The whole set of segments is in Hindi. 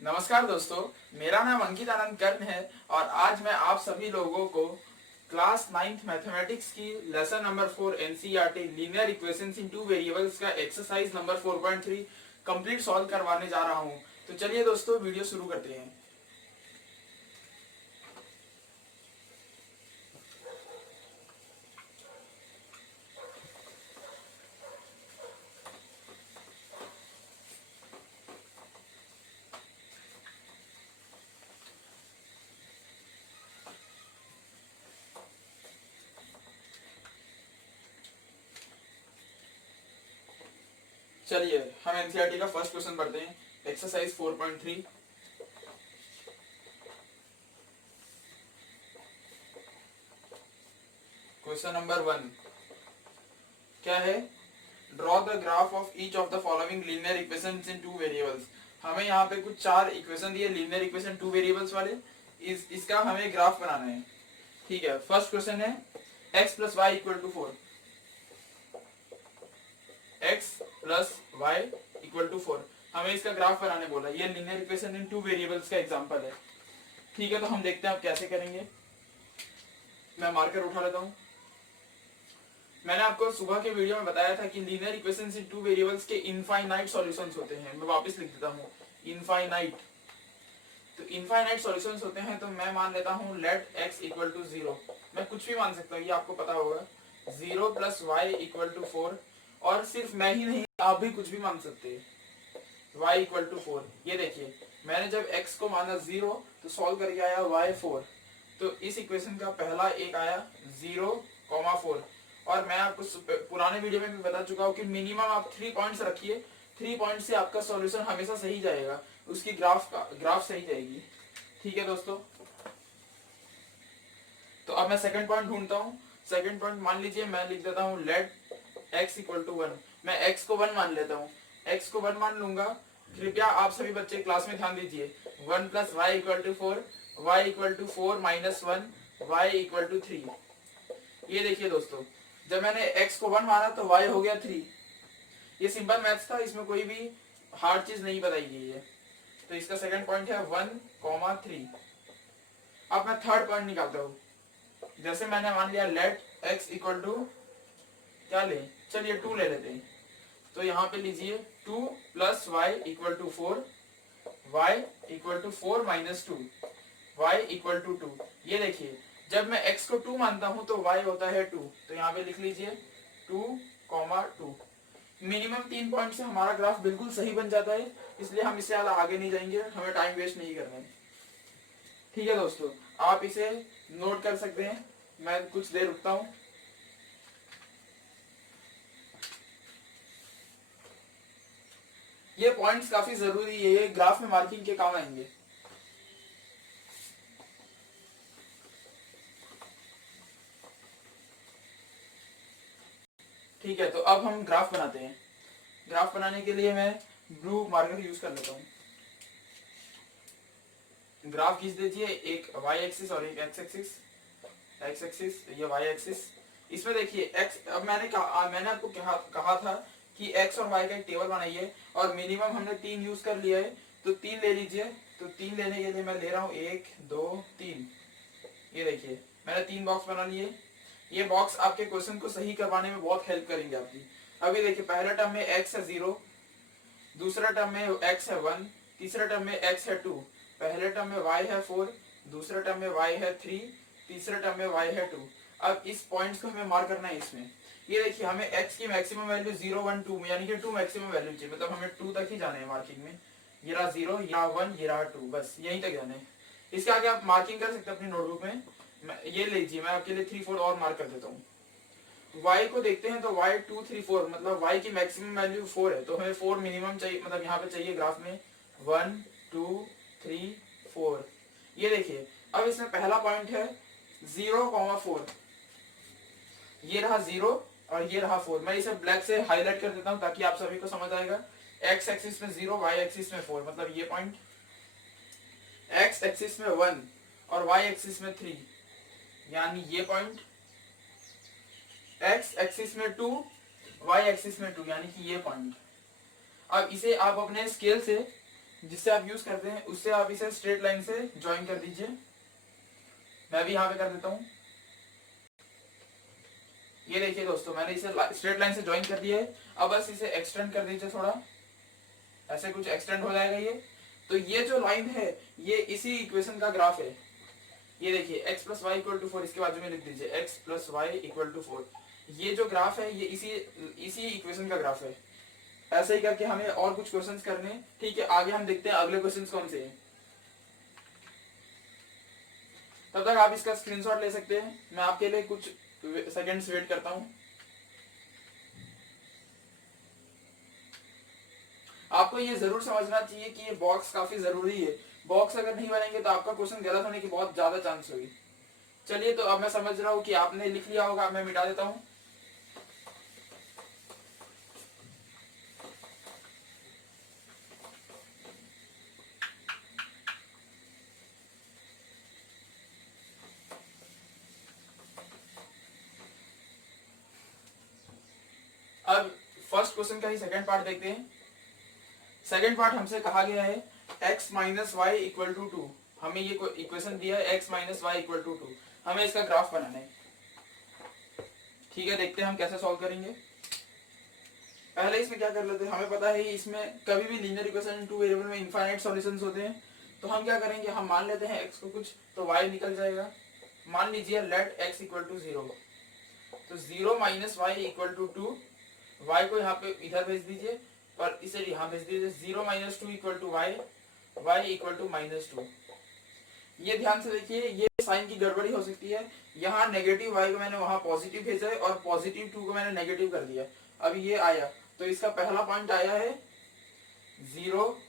नमस्कार दोस्तों, मेरा नाम अंकित आनंद कर्ण है और आज मैं आप सभी लोगों को क्लास 9th मैथमेटिक्स की lesson number 4 NCERT linear equations इन टू वेरिएबल्स का एक्सरसाइज नंबर 4.3 कंप्लीट सॉल्व करवाने जा रहा हूं। तो चलिए दोस्तों, वीडियो शुरू करते हैं। चलिए हम एनसीईआरटी का फर्स्ट क्वेश्चन पढ़ते हैं। एक्सरसाइज 4.3। क्वेश्चन नंबर 1 क्या है? Draw the graph of each of the following linear equations in two variables. हमें यहाँ पे कुछ चार इक्वेशन दिए, लीनियर इक्वेशन टू वेरिएबल्स वाले। इसका हमें ग्राफ बनाना है। ठीक है, फर्स्ट क्वेश्चन है x plus y equal to 4। x plus y equal to 4 हमें इसका ग्राफ बनाने बोला। ये linear equation in two variables का एग्जांपल है। ठीक है, तो हम देखते हैं अब कैसे करेंगे। मैं मार्कर उठा लेता हूं। मैंने आपको सुबह के वीडियो में बताया था कि लीनियर इक्वेशंस इन टू वेरिएबल्स के इनफाइनाइट सॉल्यूशंस होते हैं। मैं वापस लिख देता हूं, इनफाइनाइट। तो इनफाइनाइट सॉल्यूशंस होते हैं, तो मैं मान लेता हूं लेट x इक्वल टू 0। मैं कुछ भी मान सकता हूं, ये आपको पता होगा। 0 प्लस वाई इक्वल टू 4। और सिर्फ मैं ही नहीं, आप भी कुछ भी मान सकते हैं। y equal to 4। ये देखिए, मैंने जब x को माना 0 तो सॉल्व करके आया y 4। तो इस इक्वेशन का पहला एक आया 0,4। और मैं आपको पुराने वीडियो में भी बता चुका हूँ कि मिनिमम आप 3 पॉइंट्स रखिए। 3 पॉइंट से आपका सॉल्यूशन हमेशा सही जाएगा, उसकी ग्राफ सही जाएगी। ठीक है दोस्तों, तो अब मैं सेकंड पॉइंट ढूंढता हूँ। सेकंड पॉइंट मान लीजिए मैं लिख देता हूँ लेट x इक्वल टू 1। मैं x को 1 मान लेता हूँ। x को 1 मान लूंगा। कृपया आप सभी बच्चे क्लास में ध्यान दीजिए। 1 plus y equal to 4, y equal to 4 minus 1, y equal to 3। ये देखिए दोस्तों, जब मैंने x को 1 माना तो y हो गया 3। ये सिंपल मैथ्स था, इसमें कोई भी हार्ड चीज नहीं बताई गई है। तो इसका सेकंड पॉइंट है 1,3। अब मैं थर्ड पॉइंट निकालता हूँ। जैसे मैंने मान लिया लेट x इक्वल टू क्या ले, चलिए 2 ले लेते हैं। तो यहाँ पे लीजिए 2 plus y equal to 4, y equal to 4 minus 2, y equal to 2। ये देखिए, जब मैं x को 2 मानता हूं तो y होता है 2। तो यहाँ पे लिख लीजिए 2,2। मिनिमम 3 पॉइंट से हमारा ग्राफ बिल्कुल सही बन जाता है, इसलिए हम इससे आगे नहीं जाएंगे, हमें टाइम वेस्ट नहीं करना है। ठीक है दोस्तों, आप इसे नोट कर सकते हैं। मैं कुछ देर रुकता हूं। ये पॉइंट्स काफी जरूरी है, ये ग्राफ में मार्किंग के काम आएंगे। ठीक है, तो अब हम ग्राफ बनाते हैं। ग्राफ बनाने के लिए मैं ब्लू मार्कर यूज कर लेता हूँ। ग्राफ खींच दीजिए, एक y एक्सिस और एक x एक्सिस। x एक्सिस, ये y एक्सिस। इसमें देखिए x, अब मैंने आपको कहा था कि x और y का एक टेबल बनाइए और मिनिमम हमने 3 यूज कर लिया है, तो 3 ले लीजिए। तो 3 लेने के लिए मैं ले रहा हूँ 1, 2, 3। ये देखिए, मैंने 3 बॉक्स बना लिए। ये बॉक्स आपके क्वेश्चन को सही करवाने में बहुत हेल्प करेंगे आपकी। अभी देखिए, पहले टर्म में x है 0, दूसरा टर्म में x है 1, तीसरा टर्म में x है 2, पहले टर्म में y है 4, दूसरे टर्म में y है 3, तीसरे टर्म में y है 2। अब इस पॉइंट्स को हमें मार्क करना है इसमें। ये देखिए, हमें x की मैक्सिमम वैल्यू 0, 1, 2 यानी कि 2 मैक्सिमम वैल्यू चाहिए, मतलब हमें 2 तक ही जाना है मार्किंग में। ये रहा 0, ये रहा 1, ये रहा 2, बस यहीं तक जाना है। इसके आगे आप मार्किंग कर सकते हैं अपनी नोटबुक में। ये लीजिए, मैं आपके लिए 3, 4 और मार्क कर देता हूँ। y को देखते हैं तो y 2, 3, 4, मतलब y की मैक्सिमम वैल्यू 4 है, तो हमें 4 मिनिमम चाहिए, मतलब यहाँ पे चाहिए ग्राफ में 1, 2, 3, 4। ये देखिए, अब इसमें पहला पॉइंट है 0,4। ये रहा 0 और ये रहा 4। मैं इसे ब्लैक से हाईलाइट कर देता हूँ ताकि आप सभी को समझ आएगा। x एक्सिस में 0, y एक्सिस में 4, मतलब ये पॉइंट। x एक्सिस में 1 और y एक्सिस में 3, यानी ये पॉइंट। x एक्सिस में 2, y एक्सिस में 2, यानी कि ये पॉइंट। अब इसे आप अपने स्केल से जिससे आप यूज करते हैं, उससे आप इसे स्ट्रेट लाइन से ज्वाइन कर दीजिए। मैं भी यहाँ पे कर देता हूँ। ये देखिए दोस्तों, मैंने इसे स्ट्रेट लाइन से ज्वाइन कर दिया है। अब बस इसे एक्सटेंड कर दीजिए थोड़ा, ऐसे कुछ एक्सटेंड हो जाएगा ये। तो ये जो लाइन है ये इसी इक्वेशन का ग्राफ है। ये देखिए x plus y equal to 4, इसके बाजू में लिख दीजिए x plus y equal to 4। ये जो ग्राफ है ये इसी इक्वेशन का ग्राफ है। ऐसे ही करके हमें और कुछ क्वेश्चंस करने, ठीक है। आगे हम देखते हैं अगले क्वेश्चंस कौन से हैं। तब तक आप इसका स्क्रीनशॉट ले सकते हैं, मैं आपके लिए कुछ सेकंड्स वेट करता हूं। आपको ये जरूर समझना चाहिए कि ये बॉक्स काफी जरूरी है। बॉक्स अगर नहीं बनेंगे तो आपका क्वेश्चन गलत होने की बहुत ज्यादा चांस होगी। चलिए, तो अब मैं समझ रहा हूँ कि आपने लिख लिया होगा, मैं मिटा देता हूँ। अब फर्स्ट क्वेश्चन का ही सेकंड पार्ट देखते हैं। सेकंड पार्ट हमसे कहा गया है x minus y equal to 2। हमें ये इक्वेशन दिया है x minus y equal to 2। हमें इसका ग्राफ बनाना है। ठीक है, देखते हैं हम कैसे सॉल्व करेंगे। पहले इसमें क्या कर लेते हैं, हमें पता है इसमें कभी भी लीनियर इक्वेशन 2 वेरिएबल में इनफाइनाइट सॉल्यूशंस होते हैं। तो हम क्या करेंगे, हम मान लेते हैं x को कुछ, तो y निकल जाएगा। मान लीजिए लेट x इक्वल टू 0, तो 0 minus y equal to 2। y को यहाँ पे इधर भेज दीजिए और इसे यहाँ भेज दीजिए। 0 minus 2 equal to y, y equal to minus 2। ये ध्यान से देखिए, ये साइन की गड़बड़ी हो सकती है। यहाँ नेगेटिव y को मैंने वहां पॉजिटिव भेजा है और पॉजिटिव 2 को मैंने नेगेटिव कर दिया। अब ये आया, तो इसका पहला पॉइंट आया है 0,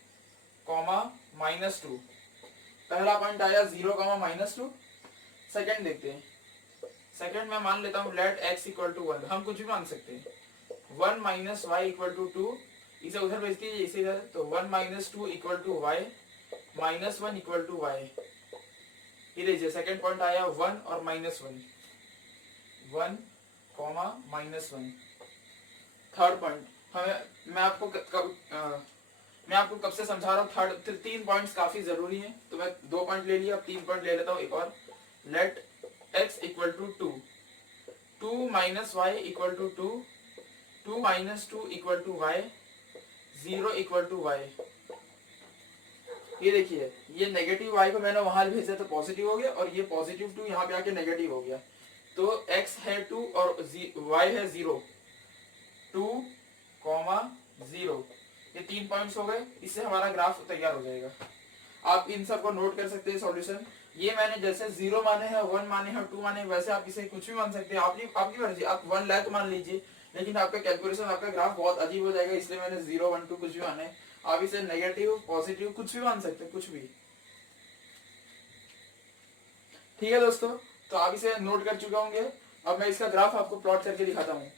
माइनस 2। पहला पॉइंट आया 0, माइनस 2। सेकंड देखते हैं। सेकंड में मान लेता हूँ लेट x इक्वल टू 1। हम कुछ भी मान सकते हैं। 1 माइनस वाई इक्वल टू 2, इसे उधर भेज दीजिए, इसे इधर। तो 1 minus 2 equal to y, minus 1 equal to y. ये लीजिए, सेकेंड पॉइंट आया 1 और माइनस 1, 1, माइनस 1। थर्ड पॉइंट हमें, मैं आपको कब से समझा रहा हूँ, थर्ड 3 पॉइंट्स काफी जरूरी हैं। तो मैं 2 पॉइंट ले लिया, अब 3 पॉइंट ले लेता हूँ एक और। Let x equal to 2, 2 minus y equal to 2, 2 minus 2 equal to y, 0 equal to y. ये देखिए, ये नेगेटिव y को मैंने वहां भेजा तो पॉजिटिव हो गया, और ये पॉजिटिव 2 यहाँ पे आके नेगेटिव हो गया। तो x है 2 और y है 0, 2, 0। ये 3 पॉइंट्स हो गए। इससे हमारा ग्राफ तैयार हो जाएगा। आप इन सब को नोट कर सकते हैं सॉल्यूशन। ये मैंने जैसे 0 माने हैं, 1 माने हैं, 2 माने हैं, वैसे आप इसे कुछ भी मान सकते हैं। आपकी मर्जी। आप 1 लाख मान लीजिए, लेकिन आपका कैलकुलेशन, आपका ग्राफ बहुत अजीब हो जाएगा। इसलिए मैंने 0, 1, 2 कुछ भी माने। आप इसे नेगेटिव, पॉजिटिव कुछ भी मान सकते हैं, कुछ भी। ठीक है दोस्तों, तो आप इसे नोट कर चुके होंगे। अब मैं इसका ग्राफ आपको प्लॉट करके दिखाता हूँ।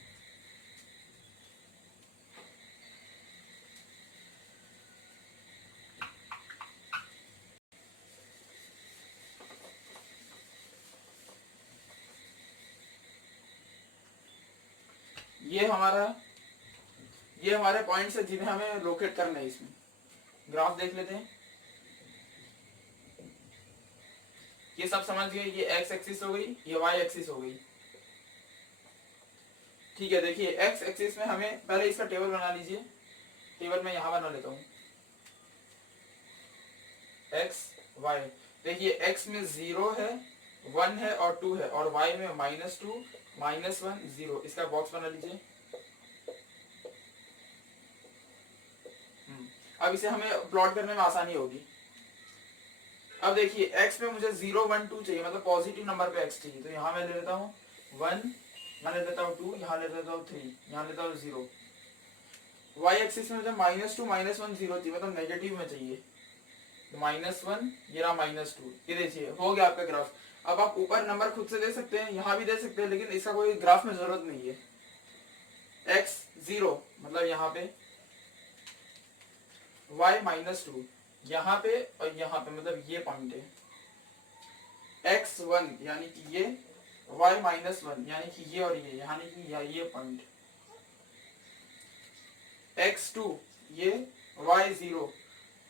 ये हमारे पॉइंट्स है जिन्हें हमें लोकेट करना है। इसमें ग्राफ देख लेते हैं। ये सब समझ गए, ये x एक्सिस हो गई, ये y एक्सिस हो गई। ठीक है, देखिए x एक्सिस में हमें पहले इसका टेबल बना लीजिए। टेबल में यहां बना लेता हूं, x y। देखिए x में 0 है, 1 है और 2 है, और y में -2, -1, 0। इसका बॉक्स बना लीजिए। अब इसे हमें प्लॉट करने में आसानी होगी। अब देखिए x में मुझे 0, 1, 2 चाहिए, मतलब पॉजिटिव नंबर पे x चाहिए। तो यहाँ मैं ले लेता हूँ 1, यहाँ ले लेता हूँ 2, यहाँ ले लेता हूँ 3, यहाँ लेता हूँ 0। y एक्सिस में मुझे -2, -1, 0 चाहिए, मतलब नेगेटिव में चाहिए। -1, ये रहा -2। ये देखिए हो गया आपका ग्राफ। अब आप ऊपर नंबर खुद से दे सकते हैं, यहाँ भी दे सकते हैं, लेकिन इसका कोई ग्राफ में जरूरत नहीं है। x 0 मतलब यहाँ पे, y -2 यहाँ पे, और यहाँ पे, मतलब ये पॉइंट है। x 1 यानी कि ये, y -1 यानी कि ये, और ये यानी कि ये पॉइंट। x 2 ये, y 0,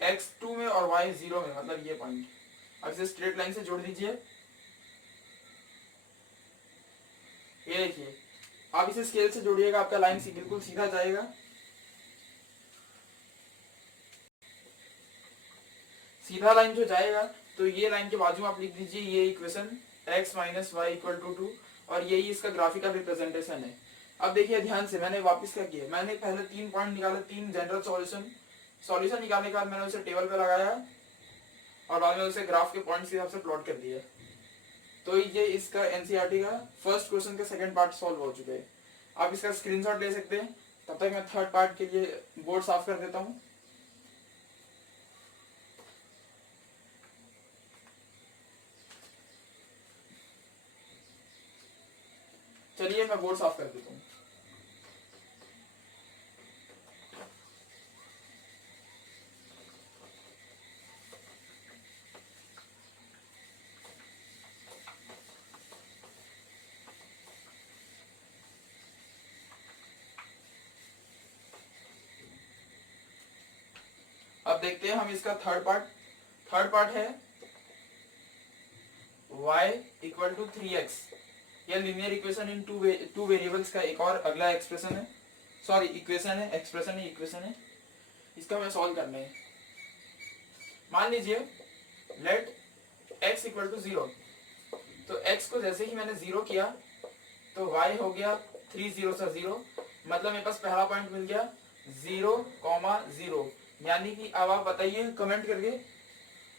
x2 में और y 0 में, मतलब ये पॉइंट। अब इसे स्ट्रेट लाइन से जोड़ दीजिए। ये देखिए, आप इसे स्केल से जोड़िएगा, आपका लाइन बिल्कुल सीधा जाएगा। सीधा लाइन जो जाएगा तो ये लाइन के बाजू आप लिख दीजिए ये equation x minus y equal to 2, और यही इसका ग्राफिकल रिप्रेजेंटेशन है। अब देखिए ध्यान से, मैंने वापस क्या किया, मैंने पहले 3 पॉइंट निकाले, 3 जनरल सॉल्यूशन निकालने के बाद मैंने उसे टेबल पे लगाया और बाद में उसे ग्राफ के पॉइंट के हिसाब से प्लॉट कर दिया। तो ये इसका एनसीईआरटी का फर्स्ट क्वेश्चन का सेकंड पार्ट सॉल्व हो चुका है। आप इसका स्क्रीनशॉट ले सकते हैं। तब तक मैं थर्ड पार्ट के लिए बोर्ड साफ कर देता हूँ। चलिए मैं बोर्ड साफ कर देता हूँ। अब देखते हैं हम इसका थर्ड पार्ट है y इक्वल टू 3x। यह linear equation in two variables का एक और अगला एक्सप्रेशन है, सॉरी इक्वेशन है, एक्सप्रेशन है, इक्वेशन है। इसका हमें सॉल्व करना है। मान लीजिए लेट x इक्वल टू 0, तो x को जैसे ही मैंने 0 किया तो y हो गया 3 0 सा 0, मतलब मेरे पास पहला पॉइंट मिल गया 0, 0। यानी कि अब आप बताइए कमेंट करके,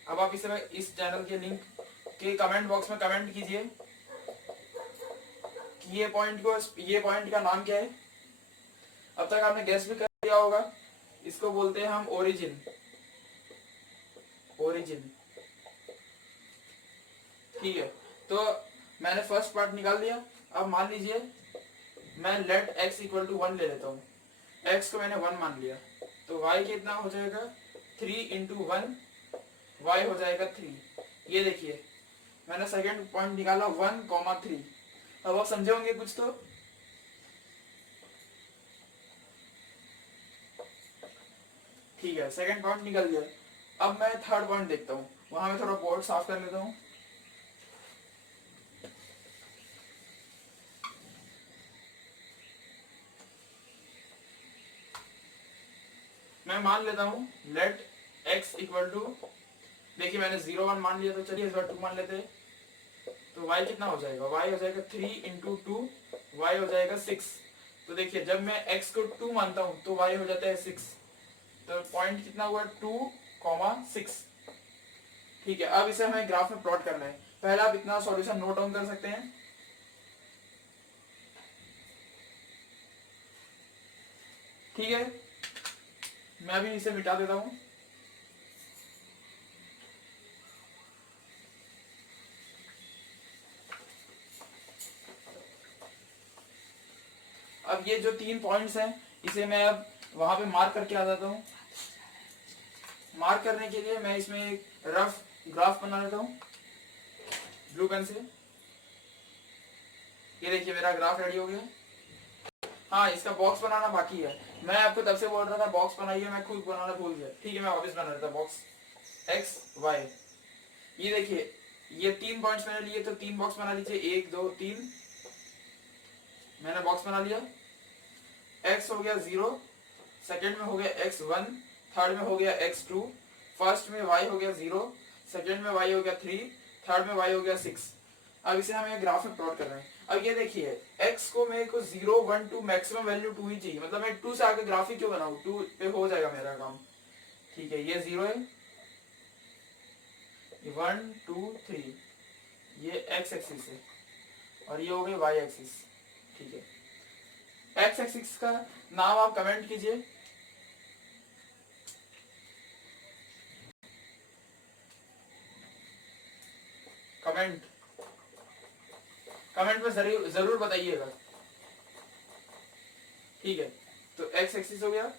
अब आप इस चैनल के लिंक के कमेंट बॉक्स में कमेंट कीजिए कि ये पॉइंट का नाम क्या है। अब तक आपने गेस भी कर लिया होगा, इसको बोलते हैं हम ओरिजिन। ठीक है, तो मैंने फर्स्ट पार्ट निकाल दिया। अब मान लीजिए मैं लेट x इक्वल टू 1 ले लेता हूँ। x को मैंने 1 मान लिया, तो y कितना हो जाएगा 3 इंटू 1, y हो जाएगा 3। ये देखिए मैंने सेकंड पॉइंट निकाला 1, 3। अब आप समझे होंगे कुछ तो। ठीक है, सेकंड पॉइंट निकल गया। अब मैं थर्ड पॉइंट देखता हूँ, वहां मैं थोड़ा बोर्ड साफ कर लेता हूँ। मैं मान लेता हूँ लेट x इक्वल टू, देखिए मैंने 0 1 मान लिया, तो चलिए इस बार 2 मान लेते हैं। तो y कितना हो जाएगा, y हो जाएगा 3 इंटू 2, y हो जाएगा 6। तो देखिए जब मैं x को 2 मानता हूँ तो y हो जाता है 6। तो पॉइंट कितना हुआ 2, 6। ठीक है, अब इसे हमें ग्राफ में प्लॉट करना है। पहले आप इतना सॉल्यूशन नोट डाउन कर सकते हैं। ठीक है, मैं भी इसे मिटा देता हूं। अब ये जो 3 पॉइंट्स हैं इसे मैं अब वहां पे मार्क करके आ जाता हूं। मार्क करने के लिए मैं इसमें एक रफ ग्राफ बना लेता हूं ब्लू पेन से। ये देखिए मेरा ग्राफ रेडी हो गया। हाँ, इसका बॉक्स बनाना बाकी है। मैं आपको तब से बोल रहा था बॉक्स बनाइए, मैं खुद बनाना भूल गया। ठीक है, मैं वापस बना लेता बॉक्स एक्स वाई। ये देखिए ये 3 पॉइंट्स मैंने लिए, तो 3 बॉक्स बना लीजिए, 1 2 3। मैंने बॉक्स बना लिया। x हो गया 0, सेकंड में हो गया x1, थर्ड में हो गया x2, फर्स्ट में y हो गया 0, सेकंड में y हो गया 3, थर्ड में y हो गया 6। अब इसे हमें ग्राफ में प्लॉट करना है। अब ये देखिए x को मेरे को 0 1 2 मैक्सिमम वैल्यू 2 ही चाहिए, मतलब मैं 2 से आगे ग्राफ ही क्यों बनाऊं, 2 पे हो जाएगा मेरा काम। ठीक है, ये 0 है, 1 2 3, ये x एक्सिस है और ये हो गई y एक्सिस। ठीक है, एक्स एक्सिस का नाम आप कमेंट कीजिए। कमेंट में जरूर बताइएगा। ठीक है, तो एक्स एक्सिस हो गया।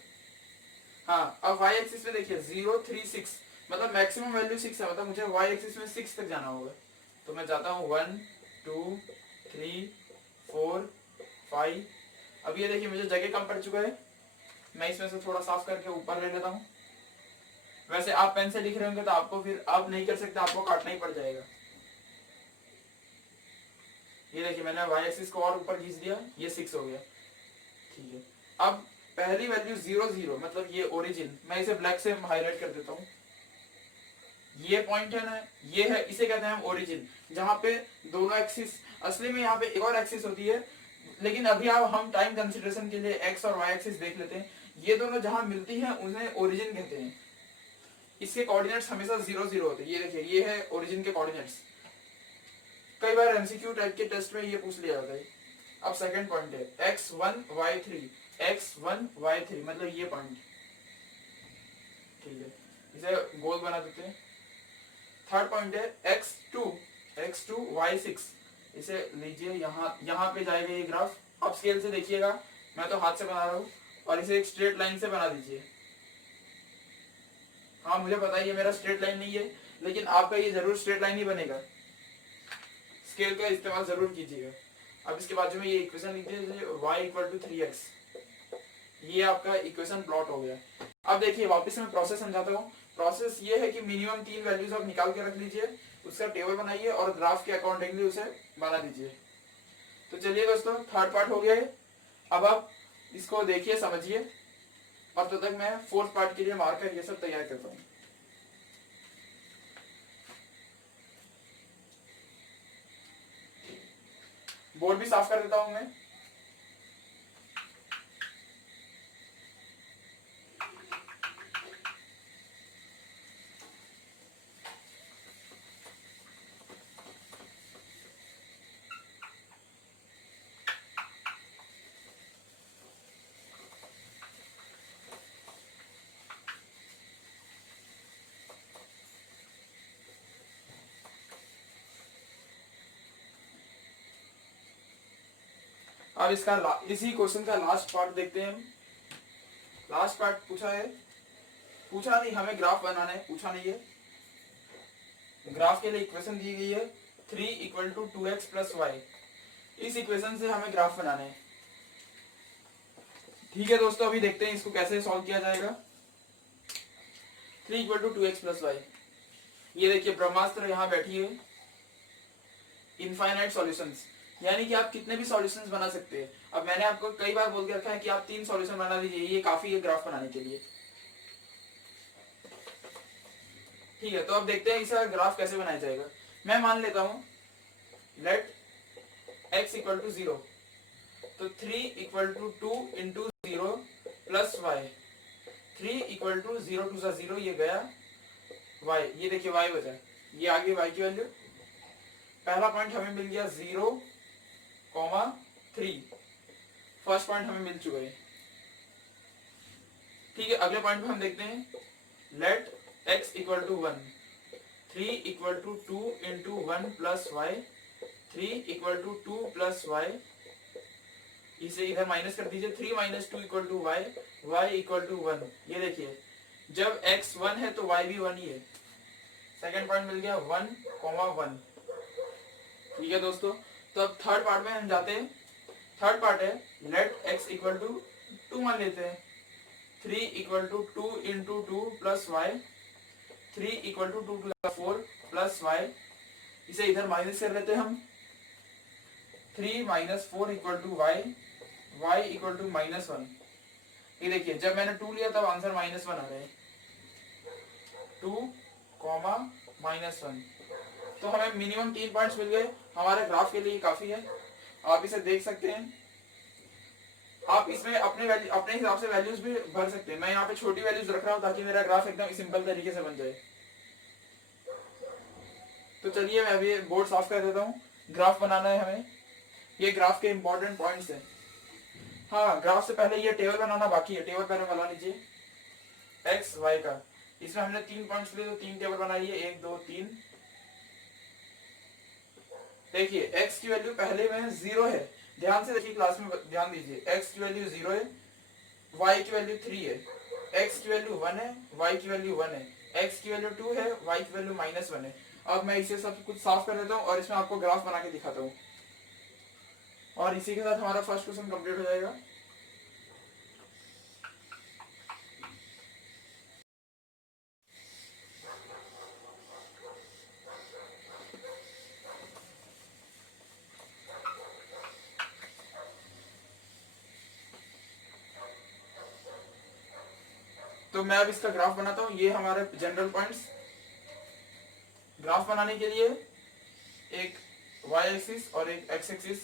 हाँ, अब वाई एक्सिस में देखिए 0 3 6, मतलब मैक्सिमम वैल्यू 6 है, मतलब मुझे वाई एक्सिस में 6 तक जाना होगा। तो मैं जाता हूँ 1 2 3 4 5। अब ये देखिए मुझे जगह कम पड़ चुका है, मैं इसमें से थोड़ा साफ करके ऊपर ले लेता हूँ। वैसे आप पेन से लिख रहे होंगे तो आपको फिर आप नहीं कर सकते, आपको काटना ही पड़ जाएगा। ये देखिए मैंने y एक्सिस को और ऊपर खींच दिया, ये 6 हो गया। ठीक है, अब पहली वैल्यू 0 0 मतलब ये ओरिजिन, मैं इसे ब्लैक से हाईलाइट कर देता हूँ। ये पॉइंट है ना, ये है, इसे कहते हैं हम ओरिजिन, जहाँ पे दोनों एक्सिस, असली में यहाँ पे एक और एक्सिस होती है, लेकिन अभी आप हम टाइम कंसिडरेशन के लिए एक्स और वाई एक्सिस देख लेते हैं। ये दोनों जहाँ मिलती हैं उन्हें ओरिजिन कहते हैं। इसके कोऑर्डिनेट्स हमेशा 0 0 होते हैं। ये देखिए ये है ओरिजिन के कोऑर्डिनेट्स। कई बार एमसीक्यू टाइप के टेस्ट में ये पूछ लिया जाता है। अब सेकंड पॉइंट है x1 y3, x1 y3 मतलब ये पॉइंट। ठीक है, इसे गोल बना देते हैं। थर्ड पॉइंट है x2 y6, इसे लीजिए, यहाँ पे जाएगा ये ग्राफ। आप स्केल से देखिएगा, मैं तो हाथ से बना रहा हूँ, और इसे एक स्ट्रेट लाइन से बना दीजिए। हाँ मुझे पता है ये मेरा स्ट्रेट लाइन नहीं है, लेकिन आपका ये जरूर स्ट्रेट लाइन ही बनेगा। स्केल का इस्तेमाल जरूर कीजिएगा। अब इसके बाजू में ये इक्वेशन लिख दीजिए y = 3x। ये आपका इक्वेशन प्लॉट हो गया। अब देखिए वापस मैं प्रोसेस समझाता हूँ। प्रोसेस ये है कि मिनिमम 3 वैल्यूज आप निकाल के रख लीजिए, उसका टेबल बनाइए और ग्राफ के अकॉर्डिंगली उसे बना दीजिए। तो चलिए दोस्तों, थर्ड पार्ट हो गया है। अब आप इसको देखिए, समझिए, और तब तक मैं फोर्थ पार्ट के लिए मार्कर ये सब तैयार करता हूँ। बोर्ड भी साफ कर देता हूँ मैं। अब इसका इसी क्वेश्चन का लास्ट पार्ट देखते हैं हम। लास्ट पार्ट पूछा है, पूछा नहीं, हमें ग्राफ बनाना है, पूछा नहीं है। ग्राफ के लिए इक्वेशन दी गई है 3 = 2x + y। इस इक्वेशन से हमें ग्राफ बनाना है। ठीक है दोस्तों, अभी देखते हैं इसको कैसे सॉल्व किया जाएगा। 3 = 2x + y। ये देखिए ब्रह्मास्त्र यहाँ बैठी है, इनफाइनाइट सॉल्यूशंस, यानी कि आप कितने भी सॉल्यूशंस बना सकते हैं। अब मैंने आपको कई बार बोल के रखा है कि आप 3 सॉल्यूशन बना दीजिए, ये काफी है ग्राफ बनाने के लिए। ठीक है, तो अब देखते हैं इसका ग्राफ कैसे बनाया जाएगा। मैं मान लेता हूं लेट x = 0, तो 3 = 2 × 0 + y। 3 = 0 2 0, ये गया y, ये देखिए y बचा, ये आगे y की वैल्यू। पहला पॉइंट हमें मिल गया 0, 3। फर्स्ट पॉइंट हमें मिल चुका है। ठीक है, अगले पॉइंट पे हम देखते हैं लेट x = 1, 3 = 2 × 1 + y, 3 = 2 + y। इसे इधर माइनस कर दीजिए, 3 - 2 = y, y = 1। ये देखिए जब x 1 है तो y भी 1 ही है। सेकंड पॉइंट मिल गया 1, 1। ठीक है दोस्तों, तो अब थर्ड पार्ट में हम जाते हैं। थर्ड पार्ट है लेट x = 2 मान लेते हैं, 3 = 2 × 2 + y, 3 = 2 × 4 + y। इसे इधर माइनस कर लेते हैं हम, 3 - 4 = y, y = -1। ये देखिए जब मैंने 2 लिया तब आंसर -1 आ रहा है, 2, -1। तो हमें मिनिमम 3 पॉइंट्स मिल गए, हमारे ग्राफ के लिए काफी है। आप इसे देख सकते हैं, आप इसमें अपने हिसाब से वैल्यूज भी भर सकते हैं। मैं यहाँ पे छोटी वैल्यूज रख रहा हूँ ताकि मेरा ग्राफ एकदम सिंपल तरीके से बन जाए। तो चलिए मैं अभी बोर्ड साफ कर देता हूँ। ग्राफ बनाना है हमें, ये ग्राफ के इंपॉर्टेंट पॉइंट्स हैं। हाँ, ग्राफ से पहले ये टेबल बनाना बाकी है, टेबल पहले बना लीजिए एक्स वाई का। इसमें हमने 3 पॉइंट्स लिए तो 3 टेबल बनाइए, 1 2 3। देखिए x की वैल्यू पहले में 0 है, ध्यान से देखिए, क्लास में ध्यान दीजिए। x की वैल्यू 0 है, y की वैल्यू 3 है, x की वैल्यू 1 है, y की वैल्यू 1 है, x की वैल्यू 2 है, y की वैल्यू -1 है। अब मैं इसे सब कुछ साफ कर देता हूँ और इसमें आपको ग्राफ बना के दिखाता हूँ, और इसी के साथ हमारा फर्स्ट क्वेश्चन कंप्लीट हो जाएगा। तो मैं अब इसका ग्राफ बनाता हूँ। ये हमारे जनरल पॉइंट्स। ग्राफ बनाने के लिए एक y एक्सिस और एक x एक्सिस,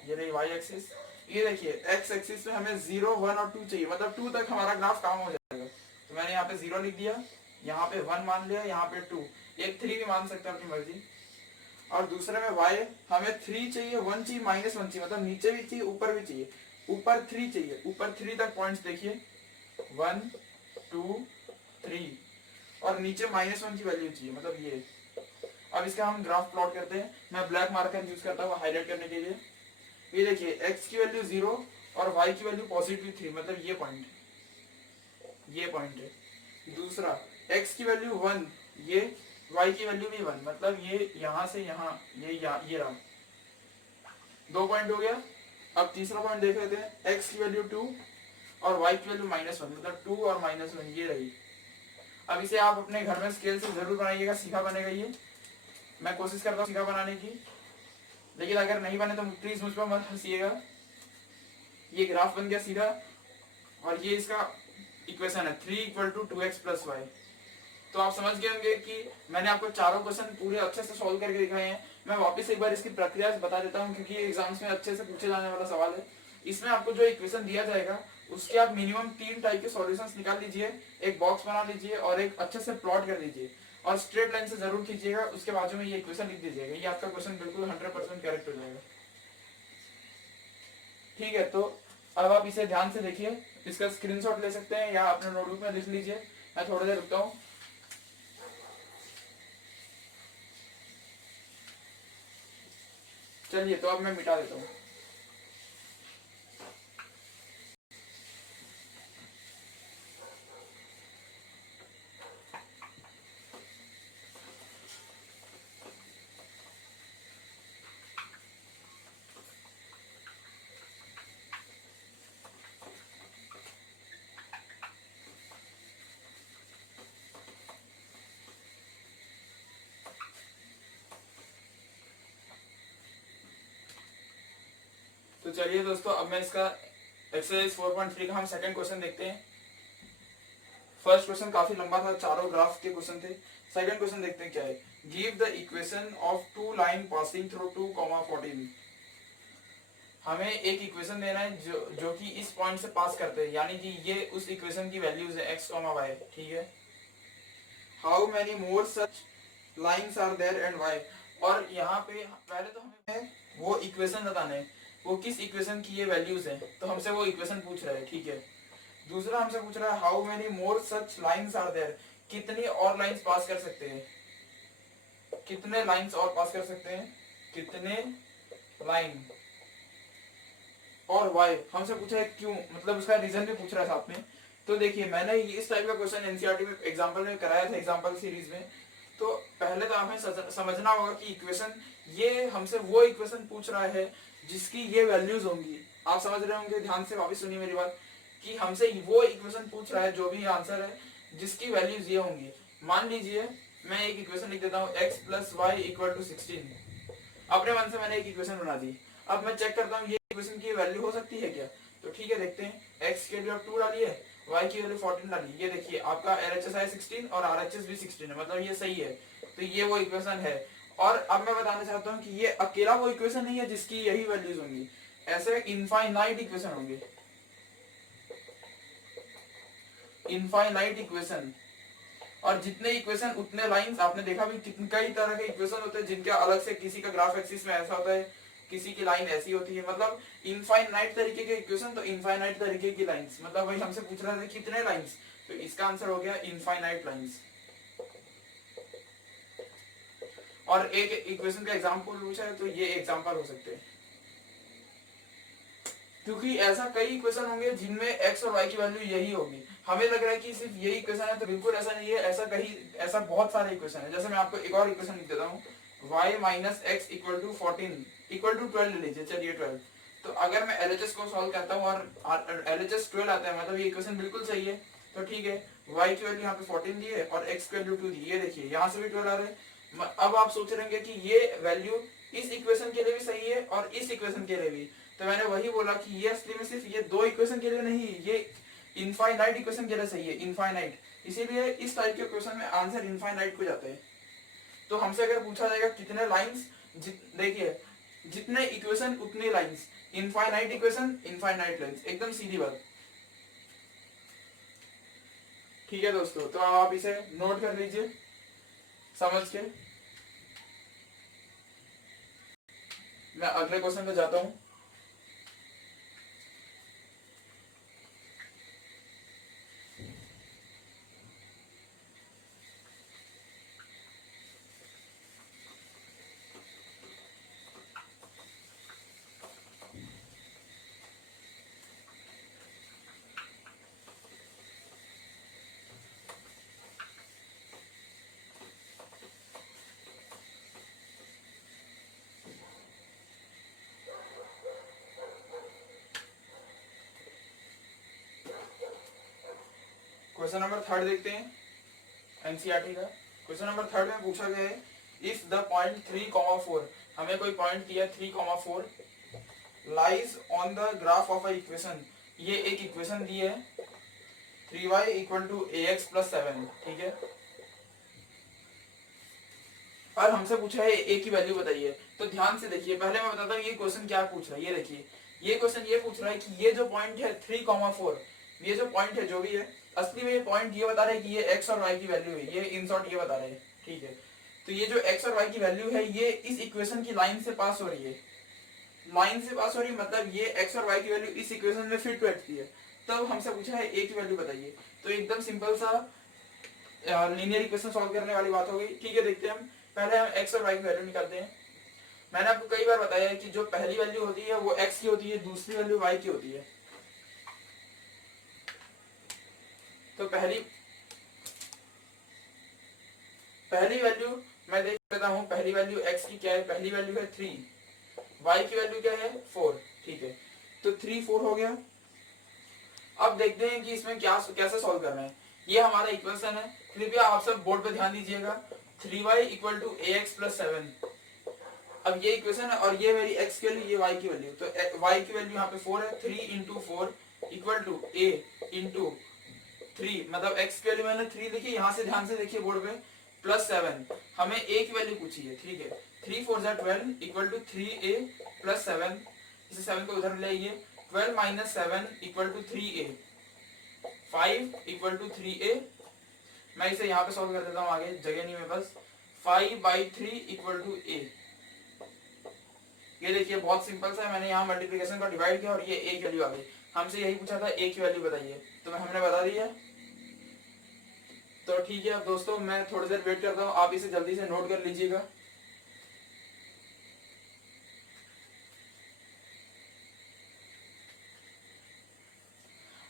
ये रही y एक्सिस। ये देखिए x एक्सिस में हमें 0, 1 और 2 चाहिए, मतलब 2 तक हमारा ग्राफ काम हो जाएगा। तो मैंने यहाँ पे 0 लिख दिया, यहाँ पे 1 मान लिया, यहाँ पे 2, एक 3 भी मान सकते हैं अपनी मर्जी। और दूसरे में y हमें 3 चाहिए, 1 चाहिए, -1 चाहिए, मतलब नीचे भी चाहिए ऊपर भी चाहिए। ऊपर 3 चाहिए, ऊपर 3 तक पॉइंट्स देखिए 1, 2, 3 और नीचे -1 की वैल्यू चाहिए, मतलब ये। अब इसका हम ग्राफ प्लॉट करते हैं। मैं ब्लैक मार्कर यूज करता हूँ हाईलाइट करने के लिए। ये देखिए x की वैल्यू 0 और y की वैल्यू +3, मतलब ये पॉइंट है। दूसरा x की वैल्यू 1, ये y की वैल्यू भी 1, मतलब ये यहाँ से यहाँ ये रहा, 2 पॉइंट हो गया। अब तीसरा पॉइंट देख लेते हैं, x की वैल्यू 2 और y की वैल्यू -1, मतलब 2 और -1 ये रही। अब इसे आप अपने घर में स्केल से जरूर बनाइएगा, सीधा बनेगा ये। मैं कोशिश करता हूँ सीधा बनाने की, लेकिन अगर नहीं बने तो प्लीज मुझ पर मत हंसिएगा। ये ग्राफ बन गया सीधा और ये इसका इक्वेशन है 3 = 2x + y। तो आप समझ गए होंगे कि मैंने आपको चारों क्वेश्चन पूरे अच्छे से सॉल्व करके दिखाए हैं। मैं वापस एक बार इसकी प्रक्रिया बता देता हूँ, क्योंकि एग्जाम्स में अच्छे से पूछे जाने वाला सवाल है। इसमें आपको जो इक्वेशन दिया जाएगा उसके आप मिनिमम 3 टाइप के सॉल्यूशंस निकाल लीजिए, एक बॉक्स बना लीजिए और एक अच्छे से प्लॉट कर लीजिए और स्ट्रेट लाइन से जरूर खींचिएगा। उसके बाजू में ये इक्वेशन लिख दीजिएगा, ये आपका क्वेश्चन बिल्कुल 100% करेक्ट हो जाएगा। ठीक है, तो अब आप इसे ध्यान से देखिए, इसका स्क्रीनशॉट ले सकते हैं या अपने नोटबुक में लिख लीजिए। मैं थोड़ी देर रुकता हूँ। चलिए, तो अब मैं मिटा देता हूँ। तो चलिए दोस्तों, अब मैं इसका एक्सरसाइज 4.3 का हम सेकंड क्वेश्चन देखते हैं। फर्स्ट क्वेश्चन काफी लंबा था, चारों ग्राफ के क्वेश्चन थे। सेकंड क्वेश्चन देखते हैं क्या है। Give the equation of 2 line passing through 2,14। हमें एक इक्वेशन देना है जो कि इस पॉइंट से पास करते हैं, यानी कि ये उस इक्वेशन की वैल्यूज है x, y। ठीक है। How many more such lines are there and y. और यहाँ पे पहले तो हमें वो इक्वेशन बताना है, वो किस इक्वेशन की ये वैल्यूज है, तो हमसे वो इक्वेशन पूछ रहा है। ठीक है। दूसरा हमसे पूछ रहा है how many more such lines are there, कितनी और लाइन्स पास कर सकते हैं, कितने लाइन्स और पास कर सकते हैं, कितने लाइन। और वाई हमसे पूछा है क्यों, मतलब उसका रीजन भी पूछ रहा है साथ में। तो देखिए, मैंने इस टाइप का क्वेश्चन एनसीईआरटी में एग्जांपल में कराया था, एग्जांपल सीरीज में। तो पहले तो हमें समझना होगा कि इक्वेशन, ये हमसे वो इक्वेशन पूछ रहा है जिसकी ये वैल्यूज होंगी। आप समझ रहे होंगे, ध्यान से वापस सुनिए मेरी बात, कि हमसे वो इक्वेशन पूछ रहा है जो भी आंसर है जिसकी वैल्यूज ये होंगी। मान लीजिए मैं एक इक्वेशन लिख देता हूँ x + y = 16। अपने मन से मैंने एक इक्वेशन बना दी। अब मैं चेक करता हूँ ये इक्वेशन की वैल्यू हो सकती है क्या। तो ठीक है, देखते हैं। x की वैल्यू 2 डालिए, y की वैल्यू 14 डालिए। ये देखिए आपका LHS है 16 और RHS भी 16 है, मतलब ये सही है। तो ये वो इक्वेशन है। और अब मैं बताना चाहता हूँ कि ये अकेला वो इक्वेशन नहीं है जिसकी यही वैल्यूज होंगी, ऐसे इनफाइनाइट इक्वेशन होंगे, इनफाइनाइट इक्वेशन। और जितने इक्वेशन उतने लाइंस। आपने देखा भी कितने कई तरह के इक्वेशन होते हैं जिनके अलग से, किसी का ग्राफ एक्सिस में ऐसा होता है, किसी की लाइन ऐसी होती है, मतलब इनफाइनाइट तरीके के इक्वेशन तो इनफाइनाइट तरीके की लाइंस। मतलब वही हमसे पूछ रहा था कितने लाइंस, तो इसका आंसर हो गया इनफाइनाइट लाइंस। और एक इक्वेशन का एग्जांपल पूछा है तो ये एग्जांपल हो सकते हैं, क्योंकि ऐसा कई इक्वेशन होंगे जिनमें x और y की वैल्यू यही होगी। हमें लग रहा है कि सिर्फ यही इक्वेशन है, तो बिल्कुल ऐसा नहीं है। ऐसा बहुत सारे इक्वेशन है। जैसे मैं आपको एक और इक्वेशन लिख देता हूँ, y - x = 14 = 12 ले लीजिए। चलिए 12। तो अगर मैं LHS को सॉल्व करता हूँ और LHS 12 आता है, मतलब ये इक्वेशन बिल्कुल सही है। तो ठीक है, y की वैल्यू यहाँ पे 14 दी है और x की वैल्यू 2 दी। ये देखिए यहाँ से भी 12 आ रहे हैं। अब आप सोच रहे हैं कि ये वैल्यू इस इक्वेशन के लिए भी सही है और इस इक्वेशन के लिए भी। तो मैंने वही बोला कि ये असली में सिर्फ ये 2 इक्वेशन के लिए नहीं, इनफाइनाइट इक्वेशन के लिए सही है, इनफाइनाइट, इसीलिए इस टाइप के क्वेश्चन में आंसर इनफाइनाइट को जाते हैं। तो हमसे अगर पूछा जाएगा कितने लाइंस, देखिए जितने इक्वेशन उतने lines, infinite equation infinite lines, एकदम सीधी बात। ठीक है दोस्तों, तो आप इसे नोट कर लीजिए समझ के। मैं अगले क्वेश्चन पे जाता हूं। क्वेश्चन नंबर 3 देखते हैं एनसीईआरटी का। क्वेश्चन नंबर 3 में पूछा गया है इफ द पॉइंट 3,4, हमें कोई पॉइंट दिया 3,4 lies on the graph of a equation, ये एक इक्वेशन दी है 3y equal to ax plus 7, ठीक है। और हमसे पूछा है a की वैल्यू बताइए। तो ध्यान से देखिए, पहले मैं बताता हूँ ये क्वेश्चन क्या पूछ रहा है। ये देखिए, ये क्वेश्चन ये पूछ रहा है कि ये जो पॉइंट है 3,4, ये जो पॉइंट है जो भी है, असली में ये पॉइंट ये बता रहा है कि ये x और y की वैल्यू है, ये इन शॉर्ट ये बता रहे हैं, ठीक है। तो ये जो x और y की वैल्यू है ये इस इक्वेशन की लाइन से पास हो रही है, लाइन से पास हो रही है, मतलब ये x और y की वैल्यू इस इक्वेशन में फिट बैठती है। तब हमसे पूछा है a की वैल्यू बताइए। तो एकदम सिंपल सा लीनियर इक्वेशन सॉल्व करने वाली बात हो गई, ठीक है। देखते हैं हम, पहले हम x और y की वैल्यू निकालते हैं। मैंने आपको कई बार बताया है कि जो पहली वैल्यू होती है वो x की होती है, दूसरी वैल्यू y की होती है। तो पहली वैल्यू मैं देख लेता हूं, पहली वैल्यू x की क्या है, पहली वैल्यू है 3, y की वैल्यू क्या है 4, ठीक है। तो 3 4 हो गया। अब देखते हैं कि इसमें क्या कैसे सॉल्व करना है। ये हमारा इक्वेशन है, कृपया आप सब बोर्ड पे ध्यान दीजिएगा। 3y equal to ax plus 7, अब ये इक्वेशन है और ये मेरी x की वैल्यू, ये y की वैल्यू। तो y की वैल्यू यहाँ पे 4 है, 3 into 4 equal to a into 3, मतलब x की वैल्यू मैंने 3 लिखी, यहाँ से ध्यान से देखिए बोर्ड पे, प्लस 7, हमें a की वैल्यू पूछी है, ठीक है। 3 4 जा 12 इक्वल टू 3a प्लस 7, इसे 7 को उधर ले आइए, 12 minus 7 equal to 3a, 5 equal to 3a। मैं इसे यहाँ पे सॉल्व कर देता हूँ, आगे जगह नहीं है बस। 5/3 इक्वल टू a। ये देखिए बहुत सिंपल सा है, मैंने यहाँ मल्टीप्लिकेशन का डिवाइड किया और ये a की वैल्यू आ गई। हमसे यही पूछा था a की वैल्यू बताइए, तो हमने बता दी है। तो ठीक है, अब दोस्तों मैं थोड़ी देर वेट करता हूँ, आप इसे जल्दी से नोट कर लीजिएगा।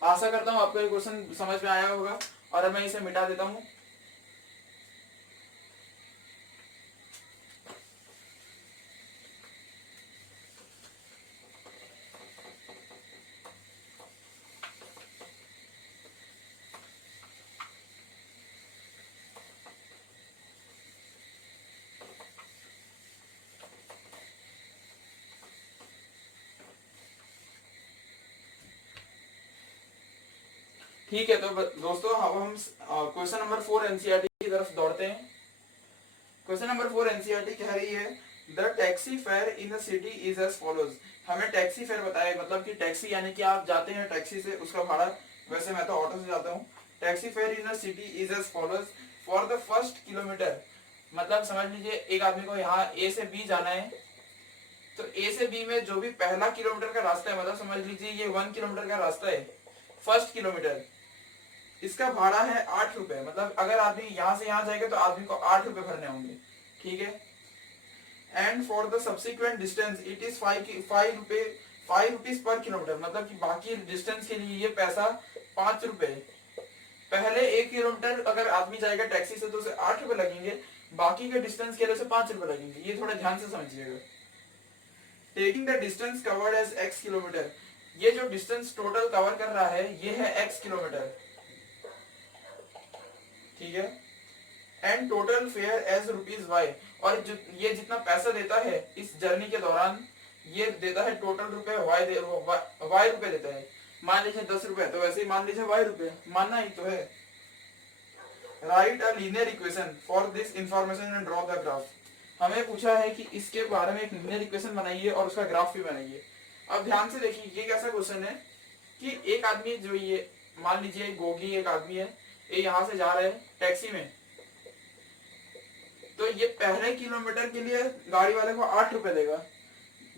आशा करता हूँ आपको ये क्वेश्चन समझ में आया होगा, और अब मैं इसे मिटा देता हूँ। ठीक है, तो दोस्तों अब हम क्वेश्चन नंबर 4 एनसीईआरटी की तरफ दौड़ते हैं। क्वेश्चन नंबर 4 एनसीईआरटी कह रही है the taxi fare in the city is as follows. हमें टैक्सी फेयर बताया, मतलब कि टैक्सी यानी कि आप जाते हैं टैक्सी से, उसका भाड़ा, वैसे मैं तो ऑटो से जाता हूँ। Taxi fare in the city is as follows for the first kilometre, मतलब समझ लीजिए एक आदमी को यहाँ ए से बी जाना है, तो ए से बी में जो भी पहला किलोमीटर का रास्ता है, मतलब समझ लीजिए ये 1 किलोमीटर का रास्ता है, फर्स्ट किलोमीटर, इसका भाड़ा है 8 रुपए। मतलब अगर आदमी यहाँ से यहाँ जाएगा तो आदमी को 8 रुपए भरने होंगे, ठीक है। And for the subsequent distance it is 5 rupees per kilometre, मतलब कि बाकी डिस्टेंस के लिए ये पैसा 5 रुपए। पहले 1 किलोमीटर अगर आदमी जाएगा टैक्सी से तो उसे 8 रुपए लगेंगे, बाकी के डिस्टेंस के लिए उसे 5 रुपए लगेंगे। ये थोड़ा ध्यान से समझिएगा। Taking the distance covered as x kilometre, ये जो डिस्टेंस टोटल कवर कर रहा है ये है x किलोमीटर, ठीक है। And total fare as rupees y, और ये जितना पैसा देता है इस जर्नी के दौरान, ये देता है टोटल रुपए वाई रुपए देता है। मान लीजिए 10 रुपए, तो वैसे ही मान लीजिए y रुपए, मानना ही तो है। Right a linear equation for this information and draw the graph. हमें पूछा है कि इसके बारे में एक लीनियर इक्वेशन बनाइए और उसका ग्राफ भी बनाइए। अब ध्यान से देखिए, ये कैसा क्वेश्चन है कि एक आदमी जो ये मान लीजिए गोगी एक आदमी है, ये यहाँ से जा रहे हैं टैक्सी में, तो ये पहले किलोमीटर के लिए गाड़ी वाले को 8 रुपए देगा,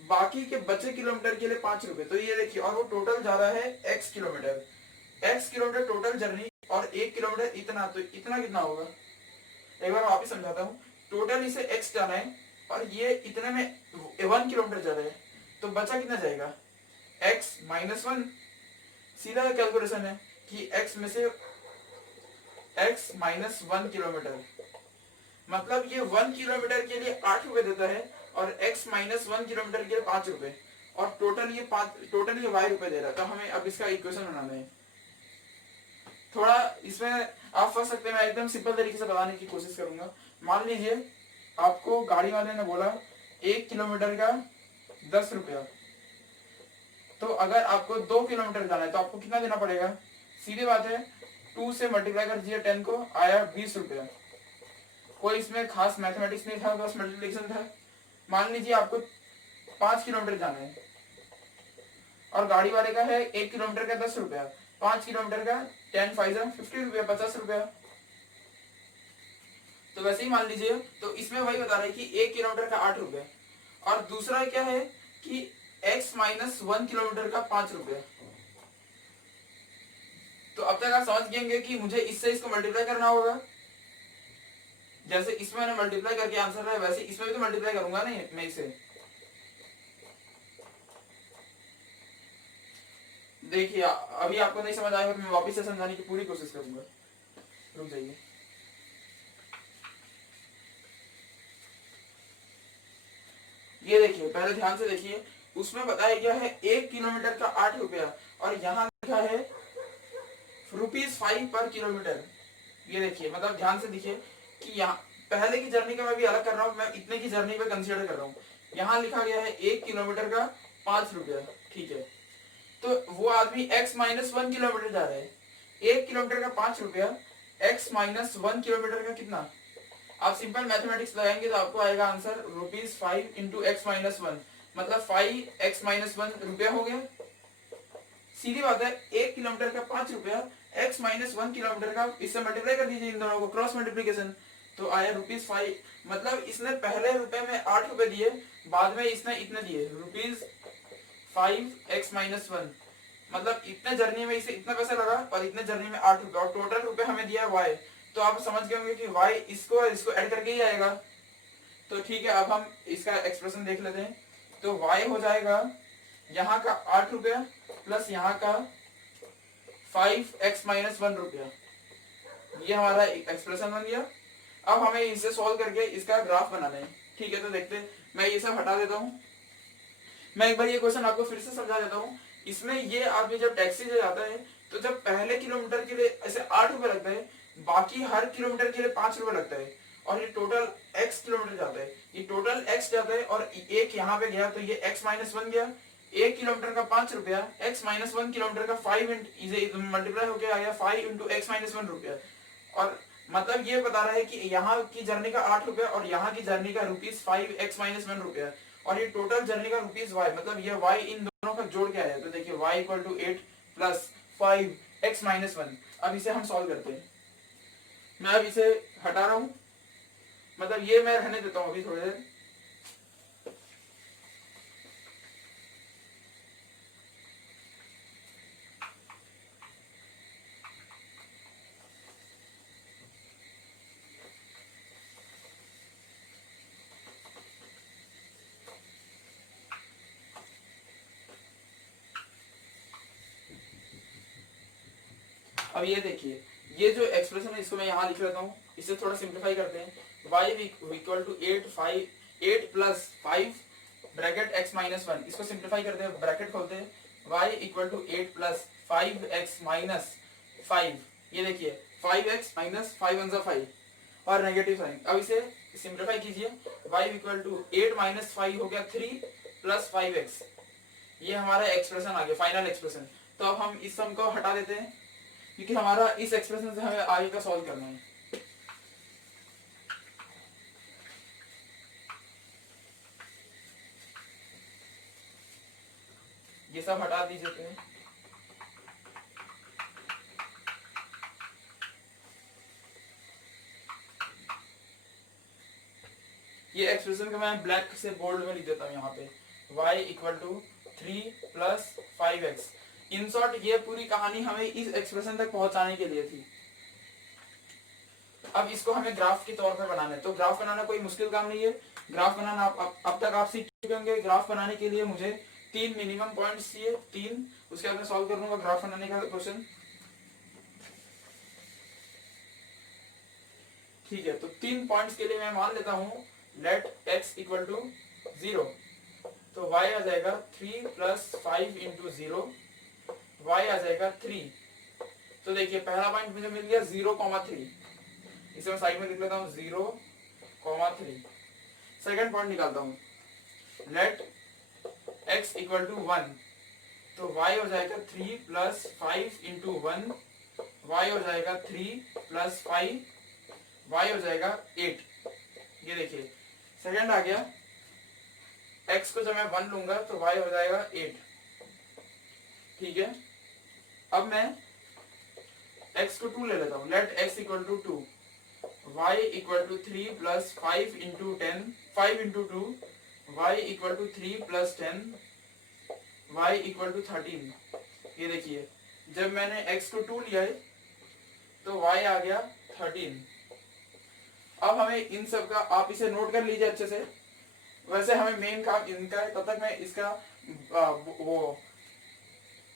बाकी के बचे किलोमीटर के लिए 5 रुपए। तो ये देखिए, और वो टोटल जा रहा है x किलोमीटर टोटल जर्नी, और 1 किलोमीटर इतना, तो इतना कितना होगा, एक बार वापिस समझाता हूँ। टोटल इसे x जाना है और ये इतने में 1 किलोमीटर जा रहे हैं, तो बचा कितना जाएगा, x माइनस 1। सीधा कैलकुलेशन है कि x में से x माइनस 1 किलोमीटर, मतलब ये 1 किलोमीटर के लिए 8 रुपए देता है और x माइनस 1 किलोमीटर के लिए 5 रुपए, और टोटल ये y रुपए दे रहा है। तो हमें अब इसका इक्वेशन बनाना है। थोड़ा इसमें आप फंस सकते हैं, मैं एकदम सिंपल तरीके से बताने की कोशिश करूंगा। मान लीजिए आपको गाड़ी वाले ने बोला 1 किलोमीटर का 10 रुपया, तो अगर आपको 2 किलोमीटर जाना है तो आपको कितना देना पड़ेगा, सीधी बात है 2 से मल्टीप्लाई कर दीजिए 10 को, आया 20 रुपया। कोई इसमें खास मैथमेटिक्स नहीं था, बस मल्टीप्लिकेशन था। मान लीजिए आपको 5 किलोमीटर जाना है और गाड़ी वाले का है 1 किलोमीटर का 10 रुपया, 5 किलोमीटर का 10 5 50 रुपया, 50 रुपया। तो वैसे ही मान लीजिए, तो इसमें वही बता रहे हैं कि 1 किलोमीटर का 8 रुपया, और दूसरा क्या है कि x माइनस 1 किलोमीटर का 5 रुपया। तो अब तक आप समझ गए कि मुझे इससे इसको मल्टीप्लाई करना होगा। जैसे इसमें मैंने मल्टीप्लाई करके आंसर है, वैसे इसमें भी तो मल्टीप्लाई करूंगा नहीं मैं इसे। देखिए अभी आपको नहीं समझ आएगा, मैं वापस से समझाने की पूरी कोशिश करूंगा, रुक जाइए। ये देखिए, पहले ध्यान से देखिए, उसमें बताया गया है 1 किलोमीटर का 8 रुपया, और यहाँ लिखा है ₹5 पर किलोमीटर। ये देखिए, मतलब ध्यान से देखिए कि यहाँ पहले की जर्नी का मैं भी अलग कर रहा हूँ, मैं इतने की जर्नी पे कंसीडर कर रहा हूँ। यहाँ लिखा गया है 1 किलोमीटर का 5 रुपया, ठीक है। तो वो आदमी x माइनस 1 किलोमीटर जा रहा है, 1 किलोमीटर का 5 रुपया, x माइनस 1 किलोमीटर का कितना, आप सिंपल मैथमेटिक्स लगाएंगे तो आपको आएगा आंसर ₹5 इंटू एक्स माइनस 1, मतलब 5x माइनस 1 रुपया हो गया। सीधी बात है, 1 किलोमीटर का 5 रुपया, x माइनस 1 किलोमीटर का, इससे मल्टीप्लाई कर दीजिए इन दोनों को, क्रॉस मल्टीप्लीकेशन, तो आया ₹5। मतलब इसने पहले रुपए में 8 रुपए दिए, बाद में इसने इतने दिए ₹5 x माइनस 1, मतलब इतने जर्नी में इसे इतना पैसा लगा और इतने जर्नी में 8 रुपए, और टोटल रुपए हमें दिया y। तो आप समझ गए होंगे कि y इसको ऐड करके ही आएगा। तो ठीक है, अब हम इसका एक्सप्रेशन देख लेते हैं। तो y हो जाएगा यहाँ का 8 रुपया प्लस यहाँ का 5x माइनस 1 रुपया, ये हमारा एक्सप्रेशन बन गया। अब हमें इसे सॉल्व करके इसका ग्राफ बनाना है, ठीक है। तो देखते हैं, मैं ये सब हटा देता हूँ, मैं एक बार ये क्वेश्चन आपको फिर से समझा देता हूँ। इसमें ये आदमी जब टैक्सी से जाता है, तो जब पहले किलोमीटर के लिए ऐसे 8 रुपए लगता है, बाकी हर किलोमीटर के लिए 5 रुपए लगता है, और ये टोटल x किलोमीटर जाता है, ये टोटल x जाता है, और एक यहाँ पे गया तो ये x माइनस 1 गया। 1 किलोमीटर का 5 रुपया, x माइनस 1 किलोमीटर का 5 मल्टीप्लाई होकर आ गया 5 इंटू एक्स माइनस 1 रुपया। और मतलब ये बता रहा है कि यहाँ की जर्नी का 8 रुपया और यहाँ की जर्नी का ₹5 माइनस 1 रुपया, और ये टोटल जर्नी का ₹y, मतलब ये y इन दोनों का जोड़ क्या है। तो देखिए y equal to 8 plus 5x minus 1। अब इसे हम सॉल्व करते हैं। मैं अब इसे हटा रहा हूं, मतलब ये मैं रहने देता हूं अभी थोड़ी देर। अब ये देखिए, ये जो एक्सप्रेशन है इसको मैं यहाँ लिख लेता हूँ, इसे थोड़ा सिंप्लीफाई करते हैं। y equal to 8 plus 5 bracket x minus 1, इसको सिंप्लीफाई करते हैं, ब्रैकेट खोलते हैं, y equal to 8 plus 5x minus 5, ये देखिए 5x माइनस 5 वन 5 और नेगेटिव साइन। अब इसे सिंप्लीफाई कीजिए, y इक्वल टू 8 माइनस 5 हो गया 3 प्लस 5x, ये हमारा एक्सप्रेशन आ गया, फाइनल एक्सप्रेशन। तो अब हम इस सम को हटा देते हैं क्योंकि हमारा इस एक्सप्रेशन से हमें आगे का सॉल्व करना है। ये सब हटा दीजिए। ये एक्सप्रेशन को मैं ब्लैक से बोल्ड में लिख देता हूँ यहाँ पे, y equal to 3 plus 5x। In short ये पूरी कहानी हमें इस एक्सप्रेशन तक पहुंचाने के लिए थी। अब इसको हमें ग्राफ के तौर पर बनाना है, तो ग्राफ बनाना कोई मुश्किल काम नहीं है। ग्राफ बनाना अब तक आप सीख चुके होंगे। ग्राफ बनाने के लिए मुझे 3 मिनिमम पॉइंट्स चाहिए, 3। उसके बाद मैं सॉल्व कर लूंगा ग्राफ बनाने का क्वेश्चन। ठीक है, तो 3 पॉइंट्स के लिए मैं मान लेता हूँ लेट x इक्वल टू 0, तो y आ जाएगा 3 प्लस 5 इंटू 0, y आ जाएगा 3। तो देखिए पहला पॉइंट मुझे मिल गया 0,3, इसे मैं साइड में लिख लेता हूँ 0,3। सेकंड पॉइंट निकालता हूँ लेट x इक्वल टू 1, तो y हो जाएगा 3 प्लस 5 इंटू 1, y हो जाएगा 3 प्लस 5, y हो जाएगा 8। ये देखिए सेकंड आ गया, x को जब मैं 1 लूंगा तो y हो जाएगा 8। ठीक है, अब मैं x को 2 ले लेता हूँ, let x equal to 2, y equal to 3 plus 5 into 10, 5 into 2, y equal to 3 plus 10, y equal to 13। ये देखिए जब मैंने x को 2 लिया है तो y आ गया 13। अब हमें इन सब का, आप इसे नोट कर लीजिए अच्छे से। वैसे हमें मेन काम इनका है, तब तक मैं इसका वो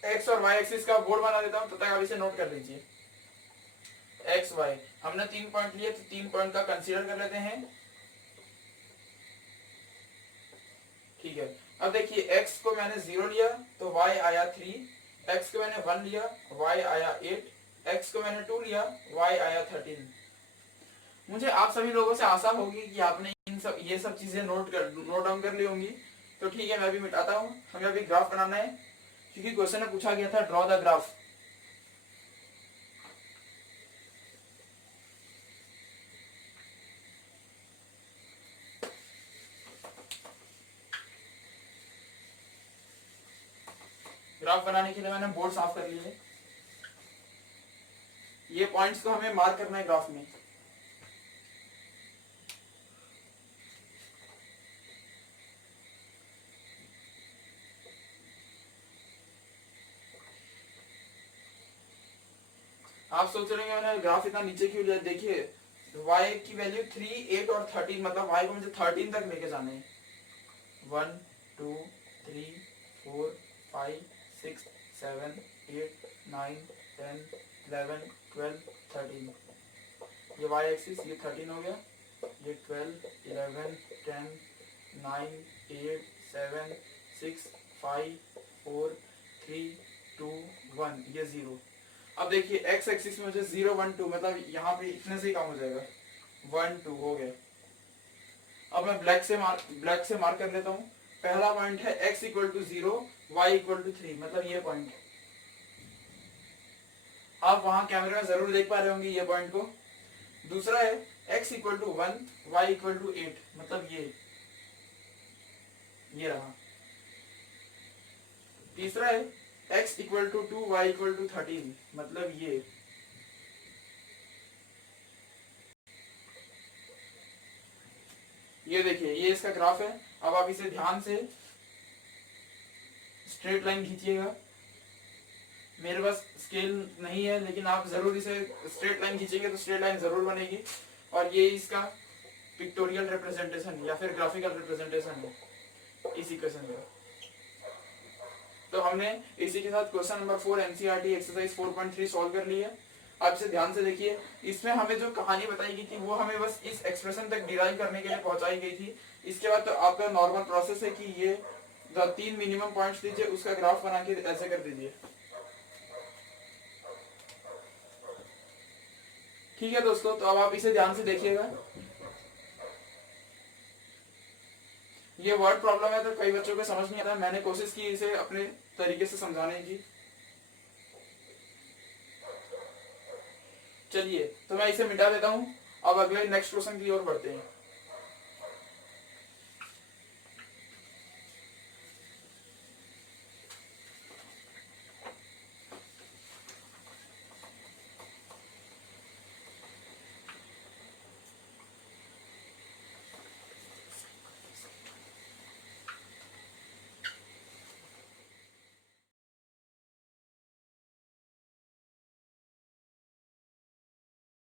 x और y एक्सिस का बोर्ड बना देता हूं, तब तक आप इसे नोट कर लीजिए। x y हमने 3 पॉइंट लिए, तो 3 पॉइंट का कंसीडर कर लेते हैं। ठीक है, अब देखिए x को मैंने 0 लिया तो y आया 3, x को मैंने 1 लिया y आया 8, x को मैंने 2 लिया y आया 13। मुझे आप सभी लोगों से आशा होगी कि आपने ये सब चीजें नोट डाउन कर ली होंगी। तो ठीक है, मैं भी मिटाता हूँ। हमें अभी ग्राफ बनाना है क्योंकि क्वेश्चन में पूछा गया था ड्रॉ द ग्राफ। ग्राफ बनाने के लिए मैंने बोर्ड साफ कर लिया है। ये पॉइंट्स को हमें मार्क करना है ग्राफ में। आप सोच रहे हैं मैंने ग्राफ इतना नीचे क्यों लिया। देखिए y की वैल्यू 3, 8 और 13, मतलब y को मुझे 13 तक लेके जाने हैं। 1 2 3 4 5 6 7 8 9 10 11 12 13। ये y एक्सिस, ये 13 हो गया, ये 12 11 10 9 8 7 6 5 4 3 2 1, ये 0। अब देखिए x एक्सिस में मुझे 0 1 2, मतलब यहाँ पे इतने से ही काम हो जाएगा। 1 2 हो गया। अब मैं ब्लैक से मार्क कर लेता हूँ। पहला पॉइंट है x equal to 0, y equal to 3, मतलब ये पॉइंट। आप वहां कैमरे में जरूर देख पा रहे होंगे ये पॉइंट को। दूसरा है x equal to 1, y equal to 8, मतलब ये रहा। तीसरा है x equal to 2, y equal to 13, मतलब ये देखिए ये इसका ग्राफ है। अब आप इसे ध्यान से स्ट्रेट लाइन खींचिएगा। मेरे पास स्केल नहीं है, लेकिन आप जरूर इसे स्ट्रेट लाइन खींचेंगे तो स्ट्रेट लाइन जरूर बनेगी। और ये इसका पिक्टोरियल रिप्रेजेंटेशन या फिर ग्राफिकल रिप्रेजेंटेशन है इस इक्वेशन का। तो हमने इसी के साथ question number 4 NCERT exercise 4.3 solve कर ली है। आप इसे ध्यान से देखिए। इसमें हमें जो कहानी बताई गई थी वो हमें बस इस एक्सप्रेशन तक डिराइव करने के लिए पहुंचाई गई थी। इसके बाद तो आपका नॉर्मल प्रोसेस है कि ये 3 मिनिमम पॉइंट्स दीजिए, उसका ग्राफ बना के ऐसे कर दीजिए। ठीक है दोस्तों, तो अब आप इसे ध्यान से देखिएगा। ये वर्ड प्रॉब्लम है तो कई बच्चों को समझ नहीं आता। मैंने कोशिश की इसे अपने तरीके से समझाने की। चलिए तो मैं इसे मिटा देता हूँ। अब अगले नेक्स्ट क्वेश्चन की ओर बढ़ते हैं।